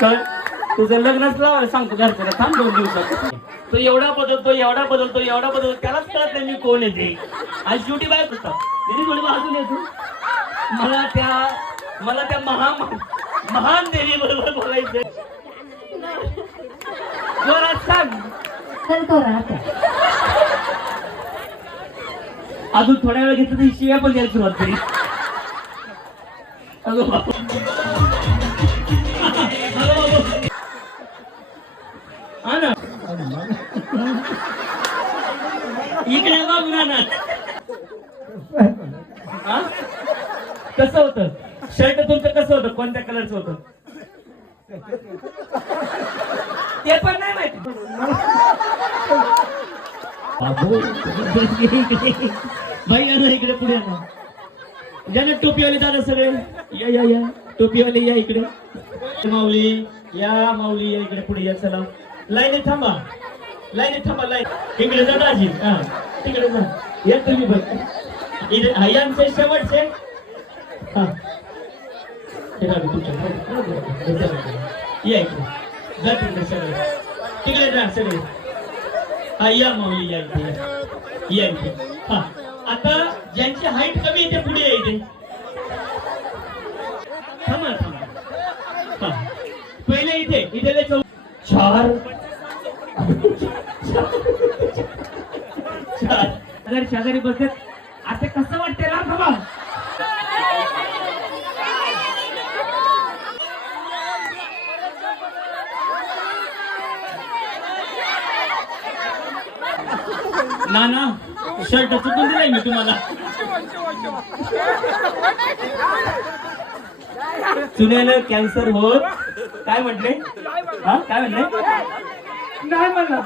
काय तुझं लग्नच लावायला सांगतो घरच्याला, थांब 2 दिवसात. तो एवढा बदलतो एवढा बदलतो एवढा बदलतो, त्यालाच कळत नाही मी कोण येते. आज शेवटी बाय होता तिने थोडी बाजून येतो. मला त्या महान देवी बरोबर बोलायचंय. जोरात सांग. अजून थोड्या वेळ घेतलं तर शिव्या पण द्यायला सुरुवात करी. हा ना इकडे बघ ना. कसं होतं शर्ट तुमचं, कसं होतं, कोणत्या कलरचं होतं ते पण नाही माहिती. भाई या ना इकडे, पुढे या ना. ज्याने टोपीवाले दादा सगळे या या या, टोपीवाले या इकडे. माऊली या, माऊली या इकडे, पुढे या. चला लाईनीत थांबा, लाईनीत थांबा, लाईन इकडे जा दाजी. हा तिकडे जा, या तुम्ही बघ इथे यांचे शेवटचे. हा या इकडे जा, तिकडे सगळे तिकडे जा सगळे. हा या माऊली या इथे, या इथे. हा आता ज्यांची हाईट कमी आहे ते पुढे यायचे. थांबा थांबा. हा पहिले इथे इथे 4 शेजारी बसत. आता कसं वाटतंय ना बाबा. ना शर्ट चुकून दिलाय मी तुम्हाला. चुन्यानं कॅन्सर होत. काय म्हटले? हा काय म्हटले? नाही म्हणला.